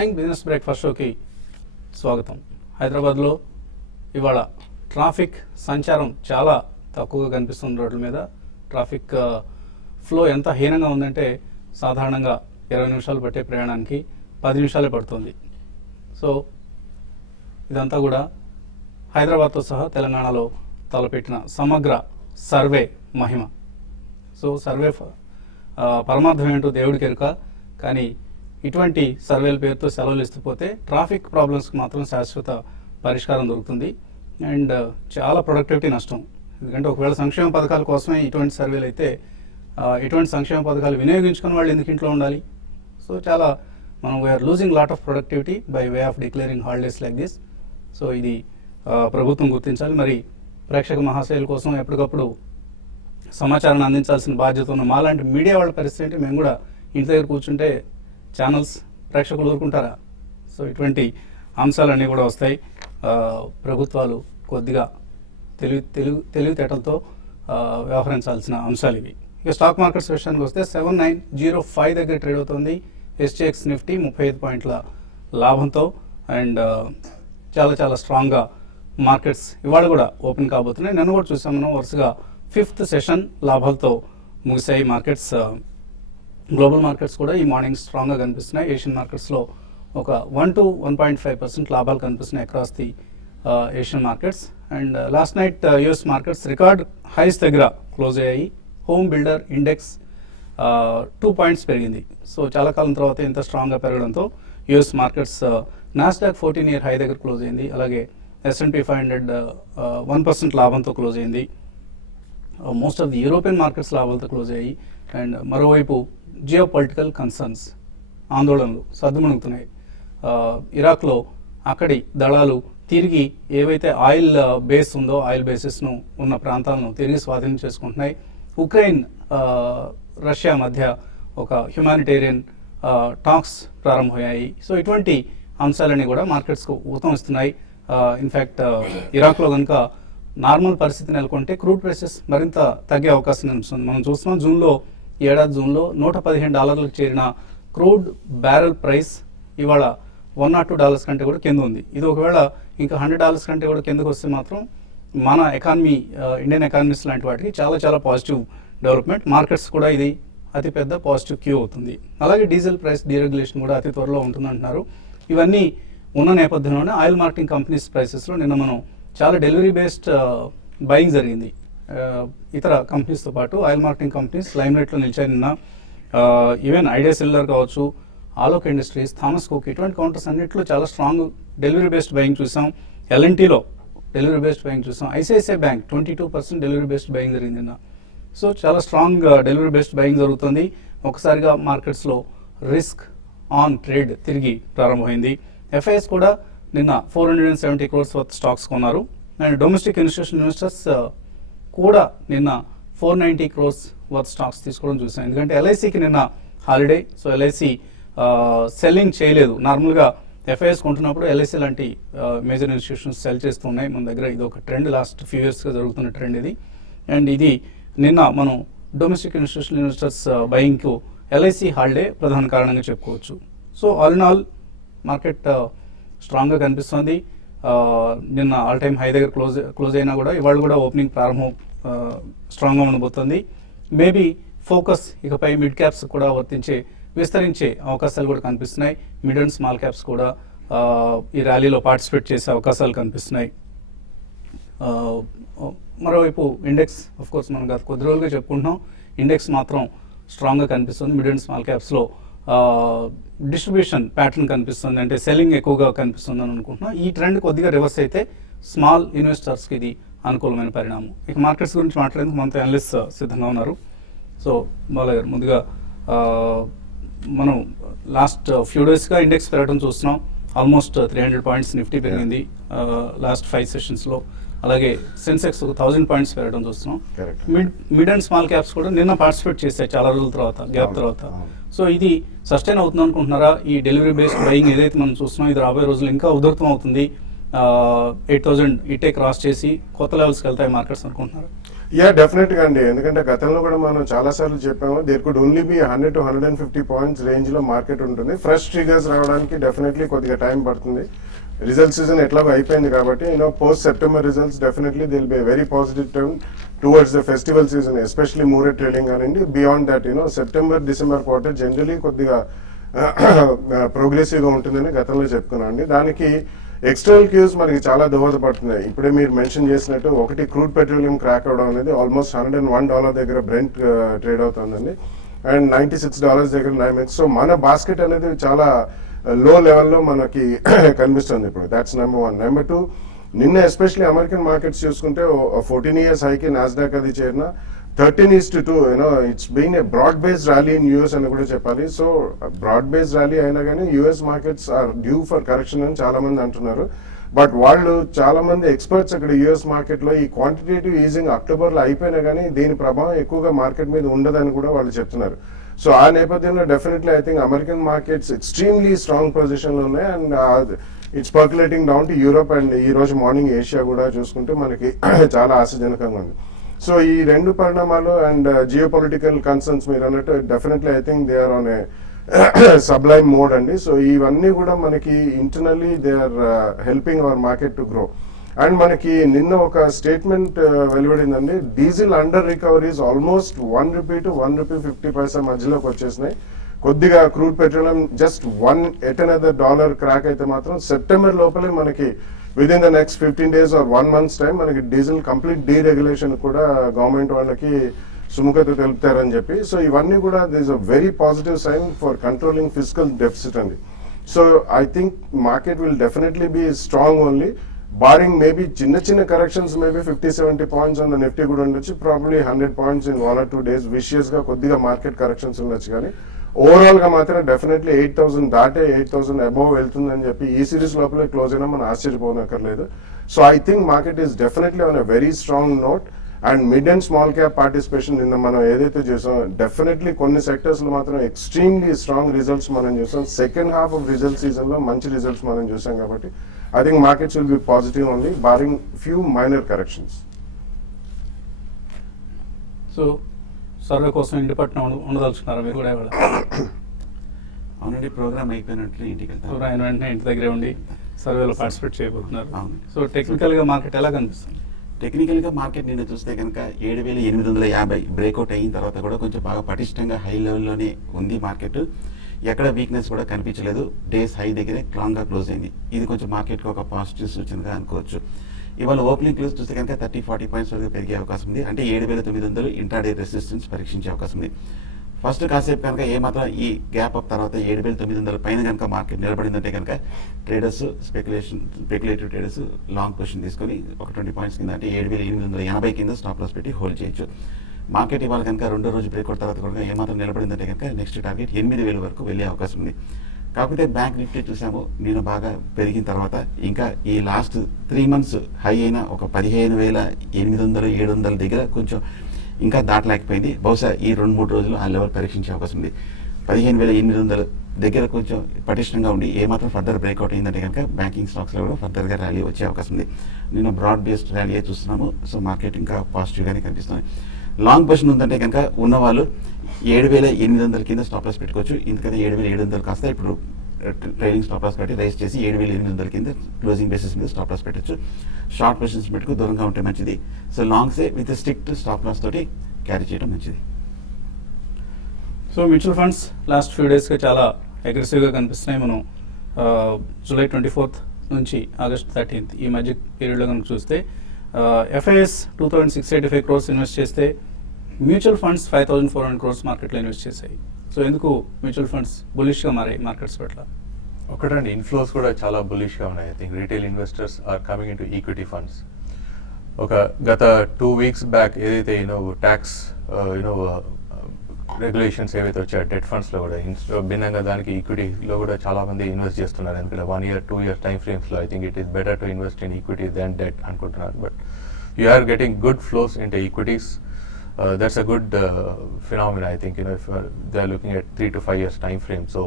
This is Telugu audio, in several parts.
మార్నింగ్ బిజినెస్ బ్రేక్ఫాస్ట్ షోకి స్వాగతం. హైదరాబాద్లో ఇవాళ ట్రాఫిక్ సంచారం చాలా తక్కువగా కనిపిస్తుంది. రోడ్ల మీద ట్రాఫిక్ ఫ్లో ఎంత హీనంగా ఉందంటే సాధారణంగా 20 నిమిషాలు పట్టే ప్రయాణానికి 10 నిమిషాలే పడుతుంది. సో ఇదంతా కూడా హైదరాబాద్తో సహా తెలంగాణలో తలపెట్టిన సమగ్ర సర్వే మహిమ. సో సర్వే పరమార్థం ఏంటో దేవుడికి ఎరుక. కానీ ఇటువంటి సర్వేల పేరుతో సెలవులు ఇస్తుపోతే ట్రాఫిక్ ప్రాబ్లమ్స్కి మాత్రం శాశ్వత పరిష్కారం దొరుకుతుంది అండ్ చాలా ప్రొడక్టివిటీ నష్టం. ఎందుకంటే ఒకవేళ సంక్షేమ పథకాల కోసమే ఇటువంటి సర్వేలు అయితే ఇటువంటి సంక్షేమ పథకాలు వినియోగించుకుని వాళ్ళు ఎందుకు ఇంట్లో ఉండాలి? సో చాలా మనం we are losing lot of productivity by way of declaring holidays like this. So ఇది ప్రభుత్వం గుర్తించాలి. మరి ప్రేక్షక మహాశయుల కోసం ఎప్పటికప్పుడు సమాచారాన్ని అందించాల్సిన బాధ్యత ఉన్న మాలాంటి మీడియా వాళ్ళ పరిస్థితి ఏంటి? మేము కూడా ఇంటి దగ్గర కూర్చుంటే ఛానల్స్ ప్రేక్షకులు ఊరుకుంటారా? సో ఇటువంటి అంశాలన్నీ కూడా వస్తాయి. ప్రభుత్వాలు కొద్దిగా తెలివితేటలతో వ్యవహరించాల్సిన అంశాలు ఇవి. ఇక స్టాక్ మార్కెట్స్ విషయానికి వస్తే 7905 దగ్గర ట్రేడ్ అవుతుంది. SGX నిఫ్టీ 35 పాయింట్ల లాభంతో అండ్ చాలా చాలా స్ట్రాంగ్గా మార్కెట్స్ ఇవాళ కూడా ఓపెన్ కాబోతున్నాయి. నిన్న కూడా చూసాం మనం వరుసగా 5th సెషన్ లాభాలతో ముగిశాయి మార్కెట్స్. గ్లోబల్ మార్కెట్స్ కూడా ఈ మార్నింగ్ స్ట్రాంగ్గా కనిపిస్తున్నాయి. ఏషియన్ మార్కెట్స్లో ఒక 1 to 1.5% లాభాలు కనిపిస్తున్నాయి across the Asian markets. And last night US markets record highs దగ్గర క్లోజ్ అయ్యాయి. హోమ్ బిల్డర్ ఇండెక్స్ 2 పాయింట్స్ పెరిగింది. సో చాలా కాలం తర్వాత ఇంత స్ట్రాంగ్గా పెరగడంతో US markets Nasdaq 14-year high దగ్గర క్లోజ్ అయింది. అలాగే S&P 500 1% లాభంతో క్లోజ్ అయింది. Most of the European markets లాభాలతో క్లోజ్ అయ్యాయి. అండ్ మరోవైపు జియో పొలిటికల్ కన్సర్న్స్ ఆందోళనలు సద్దుమణుగుతున్నాయి. ఇరాక్లో అక్కడి దళాలు తిరిగి ఏవైతే ఆయిల్ బేస్ ఉందో ఆయిల్ బేసెస్ను ఉన్న ప్రాంతాలను తిరిగి స్వాధీనం చేసుకుంటున్నాయి. ఉక్రెయిన్ రష్యా మధ్య ఒక హ్యుమానిటేరియన్ టాక్స్ ప్రారంభమయ్యాయి. సో ఇటువంటి అంశాలన్నీ కూడా మార్కెట్స్కు ఊతం ఇస్తున్నాయి. ఇన్ఫ్యాక్ట్ ఇరాక్లో కనుక నార్మల్ పరిస్థితి నెలకొంటే క్రూడ్ ప్రైసెస్ మరింత తగ్గే అవకాశం కనిపిస్తుంది. మనం చూస్తున్నాం జూన్లో ఈ ఏడాది జూన్లో $115 చేరిన క్రూడ్ బ్యారెల్ ప్రైస్ ఇవాళ $102 కంటే కూడా కింద ఉంది. ఇది ఒకవేళ ఇంకా $100 కంటే కూడా కిందకు వస్తే మాత్రం మన ఎకానమీ ఇండియన్ ఎకానమీస్ లాంటి వాటికి చాలా చాలా పాజిటివ్ డెవలప్మెంట్. మార్కెట్స్ కూడా ఇది అతిపెద్ద పాజిటివ్ క్యూ అవుతుంది. అలాగే డీజిల్ ప్రైస్ డీరెగ్యులేషన్ కూడా అతి త్వరలో ఉంటుందంటున్నారు. ఇవన్నీ ఉన్న నేపథ్యంలోనే ఆయిల్ మార్కెటింగ్ కంపెనీస్ ప్రైసెస్లో నిన్న మనం చాలా డెలివరీ బేస్డ్ బయింగ్ జరిగింది. ఇతర కంపెనీస్తో పాటు ఆయిల్ మార్కెటింగ్ కంపెనీస్ లైమ్ లైట్లో నిలిచాయి నిన్న. ఈవెన్ ఐడియా సెల్యులర్ కావచ్చు, ఆలోక్ ఇండస్ట్రీస్, థామస్ కుక్ ఇటువంటి కౌంటర్స్ అన్నింటిలో చాలా స్ట్రాంగ్ డెలివరీ బేస్డ్ బయింగ్ చూసాం. L&Tలో డెలివరీ బేస్డ్ బయింగ్ చూసాం. ICICI bank 22% delivery based buying జరిగింది నిన్న. సో చాలా స్ట్రాంగ్ డెలివరీ బేస్డ్ బయింగ్ జరుగుతుంది. ఒకసారిగా మార్కెట్స్లో రిస్క్ ఆన్ ట్రేడ్ తిరిగి ప్రారంభమైంది. FIS కూడా నిన్న 470 crores వర్త్ స్టాక్స్ కొన్నారు. అండ్ డొమెస్టిక్ ఇన్స్టిట్యూషన్ ఇన్వెస్టర్స్ కూడా నిన్న 490 crores వర్త్ స్టాక్స్ తీసుకోవడం చూసాం. ఎందుకంటే LICకి నిన్న హాలిడే. సో LIC సెల్లింగ్ చేయలేదు. నార్మల్గా FIS కొంటున్నప్పుడు LIC లాంటి మేజర్ ఇన్స్టిట్యూషన్స్ సెల్ చేస్తున్నాయి మన దగ్గర. ఇది ఒక ట్రెండ్, లాస్ట్ ఫ్యూ ఇయర్స్గా జరుగుతున్న ట్రెండ్ ఇది. అండ్ ఇది నిన్న మనం డొమెస్టిక్ ఇన్స్టిట్యూషన్ ఇన్వెస్టర్స్ బయింగ్కు LIC హాలిడే ప్రధాన కారణంగా చెప్పుకోవచ్చు. So all in all market స్ట్రాంగ్గా కనిపిస్తుంది. నిన్న ఆల్ టైమ్ హై దగ్గర క్లోజ్ అయినా కూడా ఇవాళ కూడా ఓపెనింగ్ ప్రారంభం స్ట్రాంగ్గా ఉండబోతుంది. మేబీ ఫోకస్ ఇకపై మిడ్ క్యాప్స్ కూడా విస్తరించే అవకాశాలు కూడా కనిపిస్తున్నాయి. మిడ్ అండ్ స్మాల్ క్యాప్స్ కూడా ఈ ర్యాలీలో పార్టిసిపేట్ చేసే అవకాశాలు కనిపిస్తున్నాయి. మరోవైపు ఇండెక్స్ కోర్స్ మనం గత కొద్ది రోజులుగా చెప్పుకుంటున్నాం. ఇండెక్స్ మాత్రం స్ట్రాంగ్గా కనిపిస్తుంది. మిడ్ అండ్ స్మాల్ క్యాప్స్లో డిస్ట్రిబ్యూషన్ ప్యాటర్న్ కనిపిస్తుంది, అంటే సెల్లింగ్ ఎక్కువగా కనిపిస్తుంది అని అనుకుంటున్నాం. ఈ ట్రెండ్ కొద్దిగా రివర్స్ అయితే స్మాల్ ఇన్వెస్టర్స్కి ఇది అనుకూలమైన పరిణామం. ఇక మార్కెట్స్ గురించి మాట్లాడేందుకు మనతో అనలిస్ట్ సిద్ధంగా ఉన్నారు. సో బాలయ్య గారు, ముందుగా మనం లాస్ట్ ఫ్యూ డేస్గా ఇండెక్స్ పెరగడం చూస్తున్నాం. ఆల్మోస్ట్ 300 పాయింట్స్ నిఫ్టీ పెరిగింది లాస్ట్ 5 సెషన్స్లో. అలాగే సెన్సెక్స్ 1000 పాయింట్స్ పెరగడం చూస్తున్నాం. మిడ్ అండ్ స్మాల్ క్యాప్స్ కూడా నిన్న పార్టిసిపేట్ చేశాయి చాలా రోజుల తర్వాత, గ్యాప్ తర్వాత. సో ఇది సస్టైన్ అవుతుంది అనుకుంటున్నారా? ఈ డెలివరీ బేస్డ్ బయింగ్ ఏదైతే మనం చూస్తున్నాం ఇది రాబోయే రోజులు ఇంకా ఉధృతం అవుతుంది, 8000 ఇటే క్రాస్ చేసి కొత్త లెవెల్స్కి వెళ్తాయి మార్కెట్స్ అనుకుంటున్నారా? యా డెఫినెట్ గా అండి, ఎందుకంటే గతంలో కూడా మనం చాలా సార్లు చెప్పాము there could only be 100 to 150 points range లో మార్కెట్ ఉంటుంది. ఫ్రెష్ ట్రిగర్స్ రావడానికి డెఫినెట్లీ కొద్దిగా టైం పడుతుంది. రిజల్ట్ సీజన్ ఎట్లాగో అయిపోయింది కాబట్టి post September results definitely will be very positive turn towards the festival season, especially మూరే ట్రేడింగ్ కానివ్వండి. Beyond that September December quarter generally కొద్దిగా ప్రోగ్రెసివ్ గా ఉంటుందని గతంలో చెప్పుకున్నాం అండి. దానికి ఎక్స్టర్నల్ క్యూస్ మనకి చాలా దోహదపడుతున్నాయి. ఇప్పుడే మీరు మెన్షన్ చేసినట్టు ఒకటి క్రూడ్ పెట్రోలియం క్రాక్ అవడం అనేది ఆల్మోస్ట్ $101 దగ్గర బ్రెంట్ ట్రేడ్ అవుతుందండి, అండ్ $96 దగ్గర NYMEX. సో మన బాస్కెట్ అనేది చాలా లో లెవెల్లో మనకి కనిపిస్తుంది ఇప్పుడు. That's number 1. నెంబర్ 2, నిన్న ఎస్పెషలీ అమెరికన్ మార్కెట్స్ చూసుకుంటే 14 years హైకి నాస్డాక్ అది చేరిన 13:2, it's been a broad based rally in US అని కూడా చెప్పాలి. సో బ్రాడ్ బేస్డ్ ర్యాలీ అయినా కానీ US markets are due for correction అని చాలా మంది అంటున్నారు. బట్ వాళ్ళు చాలా మంది ఎక్స్పర్ట్స్ అక్కడ యూఎస్ మార్కెట్ లో ఈ క్వాంటిటేటివ్ ఈజింగ్ అక్టోబర్ లో అయిపోయినా కానీ దీని ప్రభావం ఎక్కువగా మార్కెట్ మీద ఉండదని కూడా వాళ్ళు చెప్తున్నారు. సో ఆ నేపథ్యంలో definitely I think American markets extremely strong position లో ఉన్నాయి, and it's percolating down to Europe. And ఈ రోజు మార్నింగ్ ఏషియా కూడా చూసుకుంటే మనకి చాలా ఆశాజనకంగా ఉంది. సో ఈ రెండు పరిణామాలు అండ్ జియో పొలిటికల్ కన్సర్న్స్ మీరు అన్నట్టు definitely I think they are on a sublime mode అండి. సో ఇవన్నీ కూడా మనకి internally they are helping our market to grow. And మనకి నిన్న ఒక స్టేట్మెంట్ వెలువడిందండి, diesel under recoveries almost ₹1 to ₹1.50 మధ్యలోకి వచ్చేసినాయి. కొద్దిగా క్రూడ్ పెట్రోలియం జస్ట్ $1 క్రాక్ అయితే మాత్రం సెప్టెంబర్ లోపలే మనకి with in the next 15 days or 1 month's time మనకి డీజిల్ కంప్లీట్ డీరెగ్యులేషన్ కూడా గవర్నమెంట్ వాళ్ళకి సుముఖత తెలుపుతారని చెప్పి. సో ఇవన్నీ కూడా this a very positive sign for controlling physical deficit అండి. So I think market will definitely be strong only, barring maybe చిన్న చిన్న corrections, maybe 50-70 points on the Nifty కూడా ఉండొచ్చు, probably 100 points in 1 or 2 days vicious గా కొద్దిగా మార్కెట్ కరెక్షన్స్ ఉండొచ్చు. కానీ ఓవరాల్ గా మాత్రం డెఫినెట్లీ 8,000 దాటే 8,000 అబోవ్ వెళ్తుందని చెప్పి ఈ సిరీస్ లోపలే క్లోజ్ అయినా మనం ఆశ్చర్యపోనక్కర్లేదు. So I think market is definitely on a very strong note. And mid and small cap participation నిన్న మనం ఏదైతే చూసాం డెఫినెట్లీ కొన్ని సెక్టర్స్ లో మాత్రం ఎక్స్ట్రీమ్లీ స్ట్రాంగ్ రిజల్ట్స్ మనం చూసాం. Second half of result season లో మంచి రిజల్ట్స్ మనం చూసాం కాబట్టి I think markets will be positive only, barring few minor corrections. So survey కోసం ఇంటి పట్నం ఉండదలుచుకున్నారా మీరు కూడా? ఆల్రెడీ ప్రోగ్రామ్ అయిపోయినట్టు ఇంటికి వెళ్తారు, ఆయన వెంటనే ఇంటి దగ్గరే ఉండి సర్వేలో పార్టిసిపేట్ చేయబోతున్నారు. అవును. సో టెక్నికల్గా మార్కెట్ ఎలా కనిపిస్తుంది? టెక్నికల్గా మార్కెట్ నిన్న చూస్తే కనుక 7,850 బ్రేక్అవుట్ అయిన తర్వాత కూడా కొంచెం బాగా పటిష్టంగా హై లెవెల్లోనే ఉంది మార్కెట్. ఎక్కడ వీక్నెస్ కూడా కనిపించలేదు. డేస్ హై దగ్గరే స్ట్రాంగ్గా క్లోజ్ అయింది. ఇది కొంచెం మార్కెట్కి ఒక పాజిటివ్ సూచనగా అనుకోవచ్చు. ఇవాళ ఓపెనింగ్ క్లోజ్ చూస్తే కనుక 30-40 పాయింట్స్ వరకు పెరిగే అవకాశం ఉంది. అంటే 7,900 ఇంట్రాడే రెసిస్టెన్స్ పరీక్షించే అవకాశం ఉంది. ఫస్ట్ కాసేపు కనుక ఏమాత్రం ఈ గ్యాప్ అప్ తర్వాత 7,900 పైన కనుక మార్కెట్ నిలబడిందంటే కనుక traders speculative traders long position తీసుకొని ఒక 20 పాయింట్స్ కింద అంటే 7,880 కింద స్టాప్ లాస్ పెట్టి హోల్డ్ చేయొచ్చు. మార్కెట్ ఇవాళ కనుక రెండో రోజు బ్రేక్అవుట్ తర్వాత కూడా ఏమాత్రం నిలబడిందంటే కనుక నెక్స్ట్ టార్గెట్ 8,000 వరకు వెళ్ళే అవకాశం ఉంది. కాకపోతే బ్యాంక్ నిఫ్టీ చూసాము నేను బాగా పెరిగిన తర్వాత ఇంకా ఈ లాస్ట్ 3 months హై అయిన ఒక 15,800-700 దగ్గర కొంచెం ఇంకా దాటలేకపోయింది. బహుశా ఈ 2-3 రోజులు ఆ లెవెల్ పరీక్షించే అవకాశం ఉంది. 15,800 దగ్గర కొంచెం పటిష్టంగా ఉండి ఏమాత్రం ఫర్దర్ బ్రేక్అవుట్ అయిందంటే కనుక బ్యాంకింగ్ స్టాక్స్లో కూడా ఫర్దర్గా ర్యాలీ వచ్చే అవకాశం ఉంది. నేను బ్రాడ్ బేస్డ్ ర్యాలీయే చూస్తున్నాము. సో మార్కెట్ ఇంకా పాజిటివ్గానే కనిపిస్తుంది. లాంగ్ పొజిషన్ ఉందంటే కనుక ఉన్నవాళ్ళు 7,800 కింద స్టాప్ లాస్ పెట్టుకోవచ్చు. ఎందుకంటే 7,700 కాస్త ఇప్పుడు ట్రైలింగ్ స్టాప్ లాస్ పెట్టి రైస్ చేసి 7,800 కింద క్లోజింగ్ బేసిస్ మీద స్టాప్ లాస్ పెట్టచ్చు. షార్ట్ పొజిషన్స్ పెట్టుకు దూరంగా ఉంటే మంచిది. సో లాంగ్సే విత్ స్ట్రిక్ట్ స్టాప్ లాస్ తోటి క్యారీ చేయడం మంచిది. So mutual funds last few డేస్గా చాలా అగ్రెసివ్గా కనిపిస్తున్నాయి. మనం July 24th నుంచి August 13th ఈ మధ్య పీరియడ్లో కనుక చూస్తే FIS 2,685 crores ఇన్వెస్ట్ చేస్తే మ్యూచువల్ ఫండ్స్ 5,400 crores మార్కెట్లో ఇన్వెస్ట్ చేశాయి. సో ఎందుకు మ్యూచువల్ ఫండ్స్ బులిష్గా మారాయి మార్కెట్స్ పట్ల? ఒకటండి, ఇన్ఫ్లోస్ కూడా చాలా బులిష్గా ఉన్నాయి. I think retail investors are coming in to equity funds. ఒక గత 2 weeks బ్యాక్ ఏదైతే ట్యాక్స్ రెగ్యులేషన్స్ ఏవైతే వచ్చాయో డెట్ ఫండ్స్లో కూడా భిన్నంగా దానికి ఈక్విటీలో కూడా చాలా మంది ఇన్వెస్ట్ చేస్తున్నారు. ఎందుకంటే 1 year 2 year టైమ్ ఫ్రేమ్స్లో I think it is better to invest in equity than debt అనుకుంటున్నారు. But you are getting good flows in to equities. That's a good phenomenon. I think if they are looking at 3 to 5 years time frame, so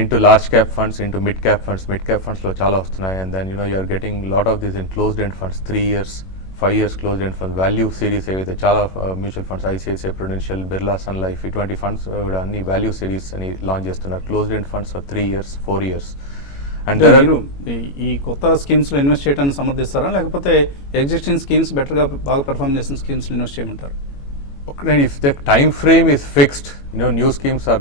into large cap funds, into mid cap funds lo chala vastunayi, and then you are getting a lot of these in closed end funds 3 years, 5 years closed end funds, value series ఏవైతే చాలా mutual funds ICICI Prudential Birla Sun Life ఇటువంటి ఫండ్స్ కూడా అన్ని వాల్యూ సిరీస్ అని లాంచ్ చేస్తున్నారు. Closed end funds 3 years 4 years. అండ్ మీరు ఈ కొత్త స్కీమ్స్ లో ఇన్వెస్ట్ చేయడానికి సమర్థిస్తారా, లేకపోతే ఎగ్జిస్టింగ్ స్కీమ్స్ బెటర్ గా బాగా పర్ఫామ్ చేసిన స్కీమ్స్ లో ఇన్వెస్ట్ చేయమంటారు? if the time frame is fixed, new schemes are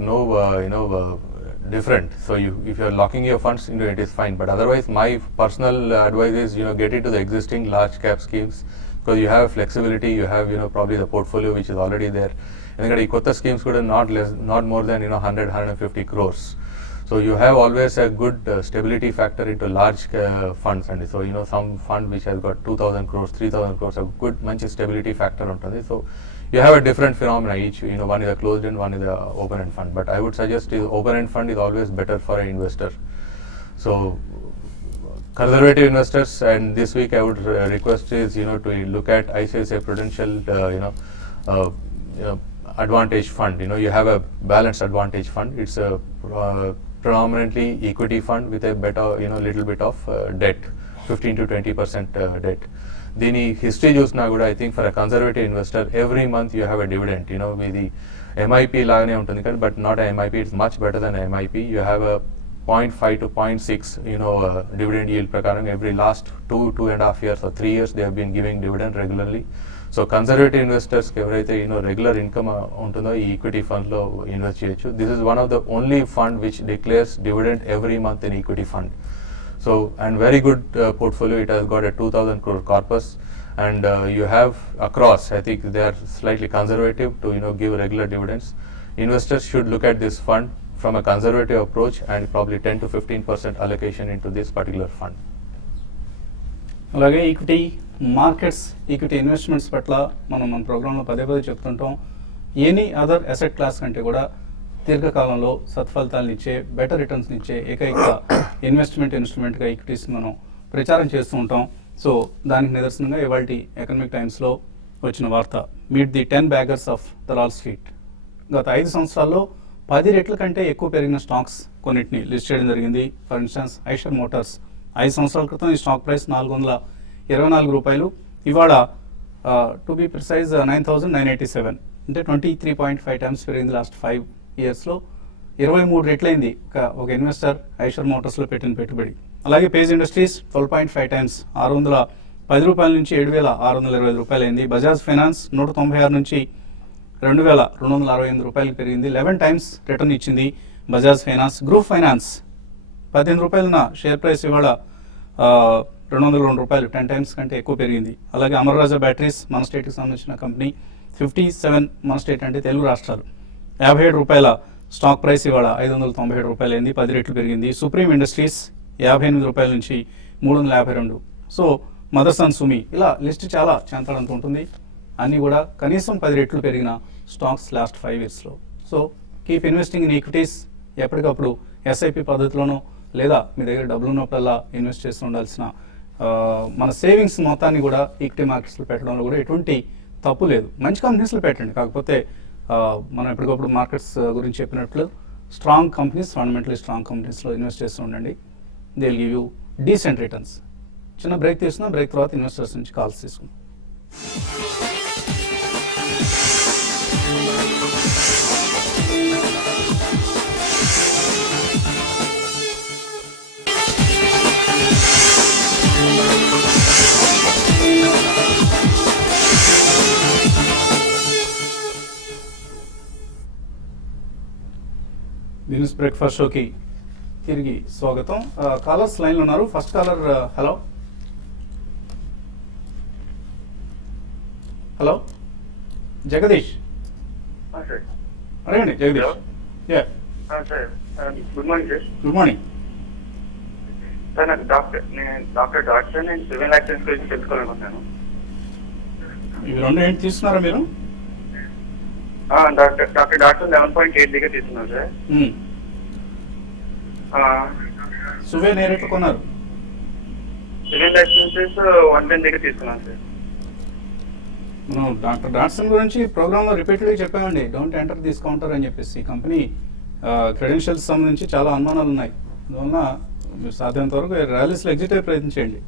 different. So if you're locking your funds, it is fine. But otherwise, my personal advice is, get into the existing large cap schemes, because you have flexibility, you have, probably the portfolio which is already there. And the kotta schemes could not more than, 100-150 crores. So you have always a good stability factor into large funds. And so, some fund which has got 2,000 crores, 3,000 crores, a good much stability factor on it. So you have a different phenomena each, one is a closed end, one is a open end fund. But I would suggest open end fund is always better for an investor. So conservative investors, and this week I would request is, to look at ICICI Prudential, Advantage Fund. You have a balanced Advantage Fund. It's a predominantly equity fund with a better, little bit of debt, 15 to 20% debt. దీని హిస్టరీ చూసినా కూడా I think for a conservative investor every month you have a dividend, ఇది ఎంఐపీ లాగానే ఉంటుంది కానీ but not MIP, it's much better than MIP. You have a 0.5 to 0.6 dividend yield ప్రకారం every last 2.5 years or 3 years they have been giving dividend regularly. So conservative investors ఎవరైతే రెగ్యులర్ ఇన్కమ్ ఉంటుందో ఈ ఈక్విటీ ఫండ్ లో ఇన్వెస్ట్ చేయొచ్చు. This is one of the only fund which declares dividend every month in equity fund. So, and very good portfolio, it has got a 2,000 crore corpus, and you have across, I think they are slightly conservative to give regular dividends. Investors should look at this fund from a conservative approach and probably 10 to 15% allocation into this particular fund. అలాగే ఈక్విటీ మార్కెట్స్, ఈక్విటీ ఇన్వెస్ట్మెంట్స్ పట్ల మనం మన ప్రోగ్రాంలో పదే చెప్తుంటాం. ఎనీ అదర్ అసెట్ క్లాస్ కంటే కూడా దీర్ఘకాలంలో సత్ఫలితాలను ఇచ్చే, బెటర్ రిటర్న్స్ ఇచ్చే ఏకైక ఇన్వెస్ట్మెంట్ ఇన్స్ట్రుమెంట్గా ఈక్విటీస్ మనం ప్రచారం చేస్తూ ఉంటాం. సో దానికి నిదర్శనంగా ఇవాళ ఎకనామిక్ టైమ్స్లో వచ్చిన వార్త, meet the 10 baggers of Dalal street. గత 5 సంవత్సరాల్లో 10 రెట్ల కంటే ఎక్కువ పెరిగిన స్టాక్స్ కొన్నిటిని లిస్ట్ చేయడం జరిగింది. ఫర్ ఇన్స్టెన్స్ ఐషర్ మోటార్స్ 5 సంవత్సరాల క్రితం ఈ స్టాక్ ప్రైస్ 424 రూపాయలు, ఇవాళ టు బి ప్రిసైజ్ 9,987, అంటే 23.5 times పెరిగింది లాస్ట్ 5 yearsలో. 23 రెట్లయింది ఒక ఇన్వెస్టర్ ఐషర్ మోటార్స్లో పెట్టిన పెట్టుబడి. అలాగే పేజ్ ఇండస్ట్రీస్ 12.5 times 610 రూపాయల నుంచి 7,625 రూపాయలు అయింది. బజాజ్ ఫైనాన్స్ 196 నుంచి 2,268 రూపాయలకు పెరిగింది. 11 times రిటర్న్ ఇచ్చింది బజాజ్ ఫైనాన్స్. గ్రూప్ ఫైనాన్స్ 15 రూపాయలున్న షేర్ ప్రైస్ ఇవాళ 202 రూపాయలు, 10 times కంటే ఎక్కువ పెరిగింది. అలాగే అమర్ రాజా బ్యాటరీస్ మన స్టేట్కి సంబంధించిన కంపెనీ 57, మన స్టేట్ అంటే తెలుగు రాష్ట్రాలు, 57 రూపాయల స్టాక్ ప్రైస్ ఇవాళ 597 రూపాయలు అయింది, 10 రెట్లు పెరిగింది. సుప్రీం ఇండస్ట్రీస్ 58 రూపాయల నుంచి 352. సో మదర్సన్ సుమి, ఇలా లిస్ట్ చాలా చెంతడంత ఉంటుంది. అన్నీ కూడా కనీసం 10 రెట్లు పెరిగిన స్టాక్స్ లాస్ట్ 5 yearsలో. So keep investing in equities. ఎప్పటికప్పుడు ఎస్ఐపి పద్ధతిలోనో లేదా మీ దగ్గర డబ్బులు ఉన్నప్పుడల్లా ఇన్వెస్ట్ చేస్తూ ఉండాల్సిన మన సేవింగ్స్ మొత్తాన్ని కూడా ఈక్విటీ మార్కెట్స్లో పెట్టడంలో కూడా ఎటువంటి తప్పు లేదు. మంచి కంపెనీస్లో పెట్టండి, కాకపోతే మనం ఎప్పటికప్పుడు మార్కెట్స్ గురించి చెప్పినట్లు స్ట్రాంగ్ కంపెనీస్, ఫండమెంటలీ స్ట్రాంగ్ కంపెనీస్లో ఇన్వెస్ట్ చేస్తూ ఉండండి. They will give you decent returns. చిన్న బ్రేక్ తీసుకున్నాం, బ్రేక్ తర్వాత ఇన్వెస్టర్స్ నుంచి కాల్స్ తీసుకున్నాం. బిజినెస్ బ్రేక్ఫాస్ట్ షోకి తిరిగి స్వాగతం. కాలర్స్ లైన్లో ఉన్నారు. First caller, hello hello Jagadish, అడగండి Jagadish. Good morning sir. Good morning sir, నాకు డాక్టర్ నేను సివిల్ యాక్సిడెంట్స్ గురించి తెలుసుకోవాలనుకుంటున్నాను. ఇవి రెండు ఏంటి తీసుకున్నారా మీరు? డాక్టర్ 11.8 దగ్గర తీసుకున్నాను సార్. సువే నేరేట్లు కొన్నారు. సివిల్ యాక్సిడెంట్స్ 110 దగ్గర తీసుకున్నాను సార్. మనం డాక్టర్ డాట్సన్ గురించి ప్రోగ్రాంలో రిపీటెడ్గా చెప్పామండి, డోంట్ ఎంటర్ దిస్ కౌంటర్ అని చెప్పేసి. కంపెనీ క్రెడెన్షియల్స్ సంబంధించి చాలా అనుమానాలు ఉన్నాయి. అందువల్ల మీరు సాధ్యమైనంత వరకు ర్యాలీస్లో ఎగ్జిట్ అయ్యే ప్రయత్నం చేయండి.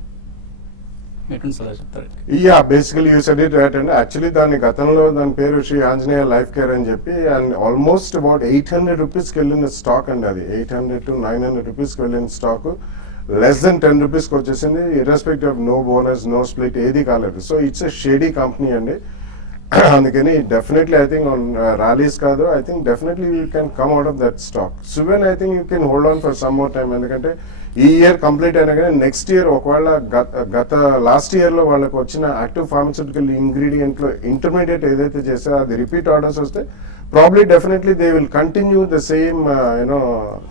ఎటువంటి సలహా చెప్తారు? Yeah basically you said it right అండి. యాక్చువల్లీ గతంలో దాని పేరు శ్రీ ఆంజనేయ లైఫ్ కేర్ అని చెప్పి, అండ్ ఆల్మోస్ట్ అబౌట్ 800 రూపీస్కి వెళ్ళిన స్టాక్ అండి. అది 800 to 900 రూపీస్కి వెళ్ళిన స్టాక్ లెస్ దెన్ 10 రూపీస్కి వచ్చేసింది. Irrespective of no bonus, no split, ఏది కాలేదు. So it's a shady company అండి. అందుకని definitely I think on rallies కాదు, I think definitely you can come out of that stock. Suven I think you can hold on for some more time. ఎందుకంటే ఈ ఇయర్ కంప్లీట్ అయినా కానీ నెక్స్ట్ ఇయర్ ఒకవేళ గత లాస్ట్ ఇయర్లో వాళ్ళకి వచ్చిన యాక్టివ్ ఫార్మస్యూటికల్ ఇంగ్రీడియంట్లో ఇంటర్మీడియట్ ఏదైతే చేస్తారో అది రిపీట్ ఆర్డర్స్ వస్తే probably definitely they will continue the same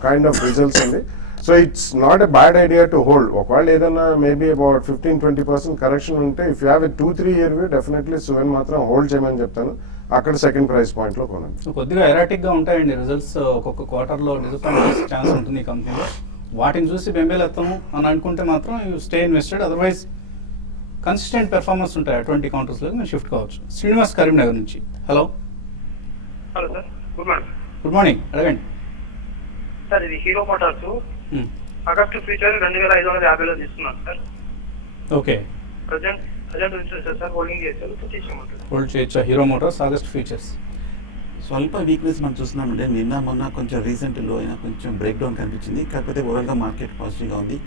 kind of results అండి. So it's not a bad idea to hold. ఒకవేళ ఏదైనా మేబీ అబౌట్ 15-20% కరెక్షన్ ఉంటే if you have a 2-3 year view definitely Suven మాత్రం హోల్డ్ చేయమని చెప్తాను. అక్కడ సెకండ్ ప్రైస్ పాయింట్లో కొనండి. సో కొద్దిగా ఎరాటిక్ గా ఉంటాయండి రిజల్ట్స్, ఒక్కొక్క క్వార్టర్లో డిసప్పాయింట్ ఛాన్స్ ఉంటుంది ఈ కంపెనీలో. వాటిని చూసి బెంబేలెత్తాము అని అనుకుంటే మాత్రం you stay invested. Otherwise consistent performance ఉంటాయి అటువంటి కౌంటర్స్లో మీరు షిఫ్ట్ కావచ్చు. శ్రీనివాస్ కరీంనగర్ నుంచి. Hello sir, good morning. Good morning, అడగండి. సార్ ఇది హీరో మోటార్స్ ఆగస్టు ఫ్యూచర్ 2550లో తీసుకున్నాను సార్. ఓకే, ప్రజెంట్ ఉంచారు సార్, హోల్డింగ్ చేశారు, తీసేయమంటారు. హోల్డ్ చేయొచ్చా హీరో మోటార్స్ ఆగస్ట్ ఫీచర్స్? స్వల్ప వీక్నెస్ మనం చూస్తున్నామంటే మొన్న కొంచెం రీసెంట్ లో అయినా కొంచెం బ్రేక్ డౌన్ కనిపించింది. కాకపోతే ఓవరాల్గా మార్కెట్ పాజిటివ్గా ఉంది.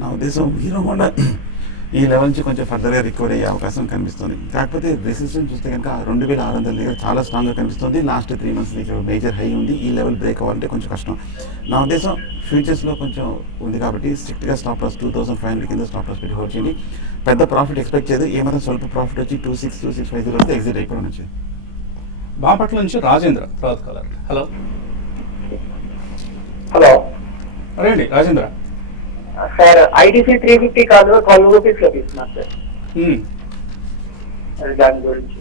నా ఉద్దేశం హీరో హోండా ఈ లెవెల్ నుంచి కొంచెం ఫర్దర్గా రికవర్ అయ్యే అవకాశం కనిపిస్తుంది. కాకపోతే రెసిస్టెన్స్ చూస్తే కనుక 2600 దగ్గర చాలా స్ట్రాంగ్గా కనిపిస్తుంది. లాస్ట్ 3 months దగ్గర మేజర్ హై ఉంది. ఈ లెవెల్ బ్రేక్ అవ్వాలంటే కొంచెం కష్టం. నా ఉద్దేశం ఫ్యూచర్స్లో కొంచెం ఉంది కాబట్టి స్ట్రిక్ట్గా స్టాప్ లాస్ 2500 కింద స్టాప్ లాస్ పెట్టి హోల్డ్ చేయండి. పెద్ద ప్రాఫిట్ ఎక్స్పెక్ట్ చేయదు. ఏమైనా స్వల్ప ప్రాఫిట్ వచ్చి 2650 వస్తే ఎగ్జిట్ అయిపోవడం వచ్చింది. బాపట్ల నుంచి రాజేంద్ర తర్వాత కలర్. హలో హలో అడగండి రాజేంద్ర. సార్, ఐటీసీ 350 కాదు 12 రూపీస్ లో తీసుకున్నాను సార్. అది దాని గురించి.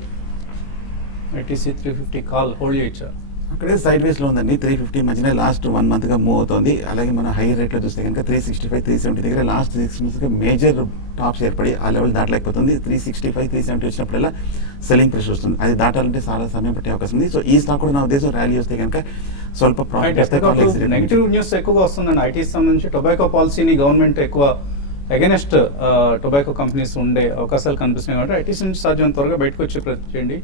ఐటీసీ 350 కాల్ హోల్డ్ చేయొచ్చా? అక్కడే సైడ్ వేస్లో ఉందండి. 350 మధ్యనే లాస్ట్ 1 monthగా మూవ్ అవుతుంది. అలాగే మన హై రేట్లో చూస్తే కనుక 365, 370 దగ్గర లాస్ట్ 6 monthsగా మేజర్ టాప్స్ ఏర్పడి ఆ లెవెల్ దాటలేకపోతుంది. 365, 370 వచ్చినప్పుడల్లా సెల్లింగ్ ప్రెషర్ వస్తుంది. అది దాటాలంటే చాలా సమయం పట్టే అవకాశం ఉంది. సో ఈ స్టాక్ కూడా నా ఉద్దేశం ర్యాలీ వస్తే కనుక స్వల్ప ప్రాఫిట్ వస్తే నెగిటివ్ న్యూస్ ఎక్కువగా వస్తుందండి ఐటీసీ సంబంధించి. టొబాకో పాలసీని గవర్నమెంట్ ఎక్కువ అగెనెస్ట్ టొబాకో కంపెనీస్ ఉండే అవకాశాలు కనిపిస్తున్నాయి కాబట్టి ఐటీసీ నుంచి సాధ్యం త్వరగా బయటకు వచ్చి ప్రయత్నం చేయండి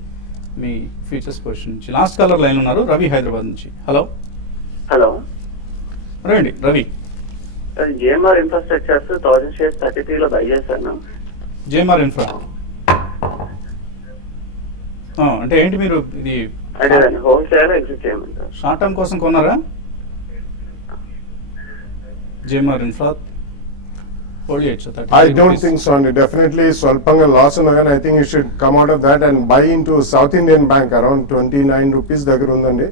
మీ ఫ్యూచర్స్ పొజిషన్ నుంచి. లాస్ట్ కలర్ లైన్ ఉన్నారు రవి హైదరాబాద్ నుంచి. హలో హలో రండి రవి. జేఎంఆర్ ఇన్ఫ్రాస్ట్రక్చర్స్ 1000 షేర్స్ 33 లో బై చేశాను. జేఎంఆర్ ఇన్ఫ్రా అంటే ఏంటి మీరు ఇది అదే హోల్డ్ చేయాలి, ఎగ్జిట్ చేయమంటారు. షార్ట్ టర్మ్ కోసం కొన్నారా? జేఎంఆర్ ఇన్ఫ్రా హోల్డ్ చేయొచ్చు? I don't think so అండి. డెఫినెట్లీ స్వల్పంగా లాస్ ఉన్నా కానీ I think you should come out of that and by in to south Indian bank around 29 rupees దగ్గర ఉందండి.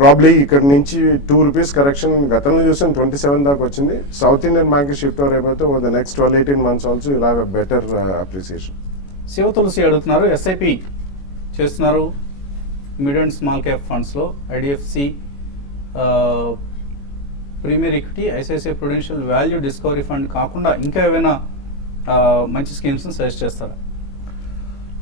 ప్రాబ్లీ ఇక్కడ నుంచి 2 రూపీస్ కరెక్షన్ గతంలో చూసాం 27 దాకా వచ్చింది. South Indian bank shift over అయిపోతే over the next 12-18 months also will have a better appreciation. Shiva Tulasi అడుగుతున్నారు, ఎస్ఐపి చేస్తున్నారు మిడ్ అండ్ స్మాల్ క్యాప్ ఫండ్స్లో. IDFC, premier equity, ICICI prudential value discovery fund కాకుండా ఇంకా ఏమైనా మంచి స్కీమ్స్ సజెస్ట్ చేస్తారా?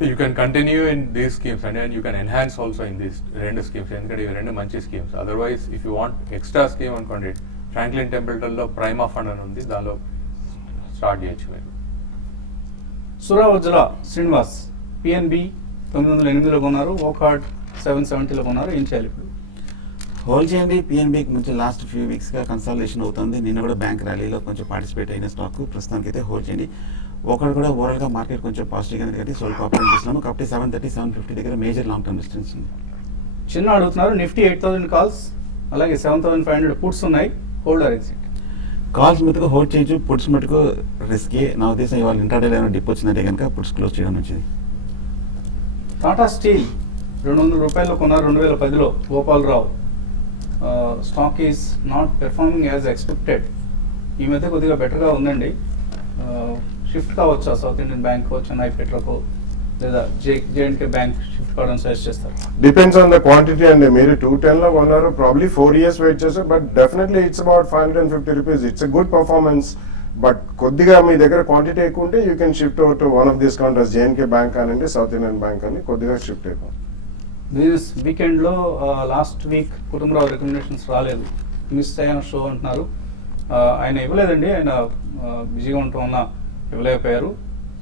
You can continue in these schemes and then you can enhance also in these రెండు schemes. ఎందుకంటే ఇవి రెండు మంచి schemes. Otherwise if you want extra scheme అనుకోండి, ఫ్రాంక్లిన్ టెంపుల్టన్లో ప్రైమా ఫండ్ అని ఉంది, దానిలో స్టార్ట్ చేయొచ్చు మీరు. సురావజ్ర శ్రీనివాస్ పిఎన్బి 908లో కొన్నారు, ఓకార్డ్ 770లో కొన్నారు. ఏం చేయాలి ఇప్పుడు? హోల్డ్ చేయండి. పిఎన్బి నుంచి లాస్ట్ ఫ్యూ వీక్స్గా కన్సల్టేషన్ అవుతుంది. నిన్న కూడా బ్యాంక్ ర్యాలీలో కొంచెం పార్టిసిపేట్ అయిన స్టాక్ ప్రస్తుతానికి అయితే హోల్డ్ చేయండి. ఒకటి కూడా ఓవరాల్గా మార్కెట్ కొంచెం పాజిటివ్గా కాబట్టి స్వల్ప ఆపరేట్ చేస్తున్నాను. కాబట్టి 730, 750 దగ్గర మేజర్ లాంగ్ టర్మ్ డిస్టెన్స్ ఉంది. చిన్న అడుగుతున్నారు, నిఫ్టీ 8000 కాల్స్ అలాగే 7500 పుట్స్ ఉన్నాయి, హోల్డర్ ఎగ్జిట్? కాల్స్ మటుకు హోల్డ్ చేయొచ్చు, పుట్స్ మటుకు రిస్కే. నా ఉద్దేశం ఇవాళ ఇంటర్డేలో ఏమైనా డిప్ వచ్చిందంటే కనుక పుట్స్ క్లోజ్ చేయడం మంచిది. టాటా స్టీల్ 200 రూపాయలు కొన్నారు 2010లో, Gopalarao. Stock is not performing as expected. ఈ మధ్య కొద్దిగా బెటర్గా ఉందండి. షిఫ్ట్ కావచ్చా సౌత్ ఇండియన్ బ్యాంక్, చెన్నై పెట్రోకో లేదా జేఎండ్కే బ్యాంక్ షిఫ్ట్ కావడం సజెస్ట్ చేస్తారు? డిపెండ్స్ ఆన్ ద క్వాంటిటీ అండి. మీరు 210 లో కొన్నారు, ప్రాబ్లీ 4 years వెయిట్ చేస్తారు, but definitely it's about 550 rupees. It's a good performance. But కొద్దిగా మీ దగ్గర క్వాంటిటీ ఎక్కువ ఉంటే you can shift over to one of these counters, J and K bank అనండి, సౌత్ ఇండియన్ బ్యాంక్ అని కొద్దిగా షిఫ్ట్ అయిపోయింది. బిజినెస్ వీకెండ్లో లాస్ట్ వీక్ కుటుంబరావు రికమెండేషన్స్ రాలేదు, మిస్ అయ్యాను షో అంటున్నారు. ఆయన ఇవ్వలేదండి, ఆయన బిజీగా ఉండటం వల్ల ఇవ్వలేకపోయారు.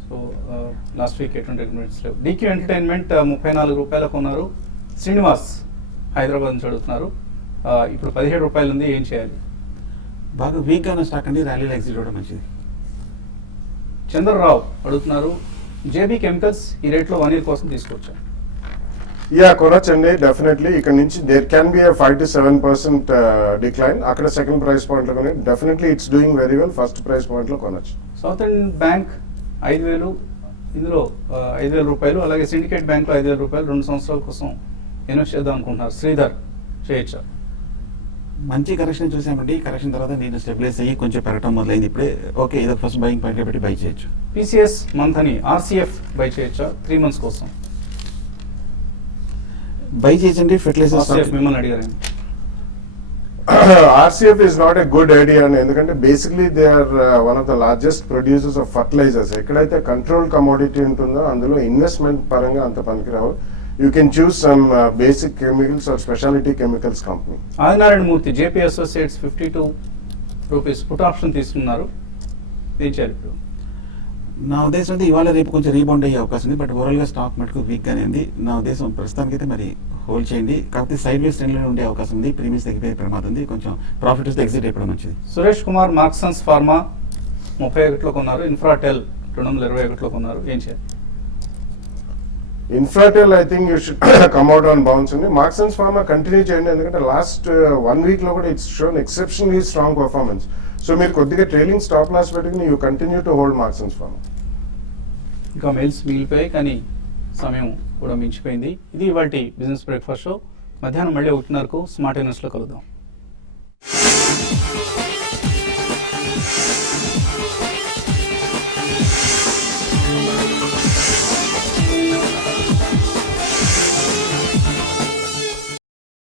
సో లాస్ట్ వీక్ ఎటువంటి రికమెండేషన్స్ లేవు. డీక్యూ ఎంటర్టైన్మెంట్ 34 రూపాయలకు ఉన్నారు. శ్రీనివాస్ హైదరాబాద్ నుంచి అడుగుతున్నారు. ఇప్పుడు 17 రూపాయలు ఉంది, ఏం చేయాలి? బాగా వీక్గా ఉన్న స్టాక్ అండి, ర్యాలీలో ఎగ్జిట్ అవ్వడం మంచిది. చంద్రరావు అడుగుతున్నారు, జేబీ కెమికల్స్ ఈ రేట్లో 1 year కోసం తీసుకోవచ్చా? యా, కొనొచ్చండి డెఫినెట్లీ. ఇక్కడ నుంచి there can be 5 to 7% decline. అక్కడ సెకండ్ ప్రైస్ పాయింట్ లో కొని definitely it's doing very well. First price point లో కొనొచ్చు. సౌత్ ఇండియన్ బ్యాంక్ 5,000, ఇందులో 5,000 రూపాయలు. అలాగే సిండికేట్ బ్యాంక్లో 5,000 రూపాయలు 2 సంవత్సరాల కోసం ఇన్వెస్ట్ చేద్దాం అనుకుంటున్నారు. శ్రీధర్, చేయొచ్చా? మంచి కరెక్షన్ చూసామండి. కరెక్షన్ తర్వాత నేను స్టెబిలైజ్ అయ్యి కొంచెం పెరగడం మొదలైంది. ఇప్పుడే ఓకే, ఇది ఫస్ట్ బయింగ్ పాయింట్ పెట్టి బై చేయొచ్చు. పీసీఎస్ మంథని ఆర్సీఎఫ్ బై చేయొచ్చా 3 months కోసం? బై చేయొచ్చండి. ఫెర్టిలైజర్స్ ఆర్సీఎఫ్ మిమ్మల్ని అడిగారు. RCF is not a good idea అండి, ఎందుకంటే basically they are one of the largest producers of fertilizers. ఎక్కడైతే కంట్రోల్ కమోడిటీ ఉంటుందో అందులో ఇన్వెస్ట్మెంట్ పరంగా అంత పనికిరావు. You can choose some basic chemicals or specialty chemicals company. Adinarayana Murthy, JP Associates 52 rupees put option తీసుకున్నారు, ఏం చేయాలి ఇప్పుడు? నా ఉద్దేశం అయితే ఇవాళ రేపు కొంచెం రీబౌండ్ అయ్యే అవకాశం ఉంది. బట్ ఓవరాల్గా స్టాక్ మటుకు వీక్గానే ఉంది. నా ఉద్దేశం ప్రస్తుతానికైతే మరి హోల్డ్ చేయండి. కాకపోతే సైడ్ వేస్ ట్రెండ్లో ఉండే అవకాశం ఉంది. ప్రీమియస్ తగ్గిపోయే ప్రమాదం ఉంది. కొంచెం ప్రాఫిట్ వస్తే ఎగ్జిట్ అయిపోవడం మంచిది. సురేష్ కుమార్, మార్క్సన్స్ ఫార్మా 31లో కొన్నారు. ఇన్ఫ్రాటెల్ 221లో కొన్నారు, ఏం చేయాలి? Infratel I think you should కమ్అట్ on bounce అండి. మార్క్సన్స్ ఫార్మా కంటిన్యూ చేయండి, ఎందుకంటే లాస్ట్ 1 week లో కూడా it's shown exceptionally strong performance. So మీరు కొద్దిగా ట్రైలింగ్ స్టాప్ లాస్ పెట్టుకుని you continue to hold Marksans pharma. ఇంకా మెయిల్స్ మిగిలిపోయాయి, కానీ సమయం కూడా మించిపోయింది. ఇది ఇవాల్టి బిజినెస్ బ్రేక్ఫాస్ట్ షో. మధ్యాహ్నం మళ్ళీ 1:30కు స్మార్ట్ ఇన్వెస్ట్లో కలుద్దాం.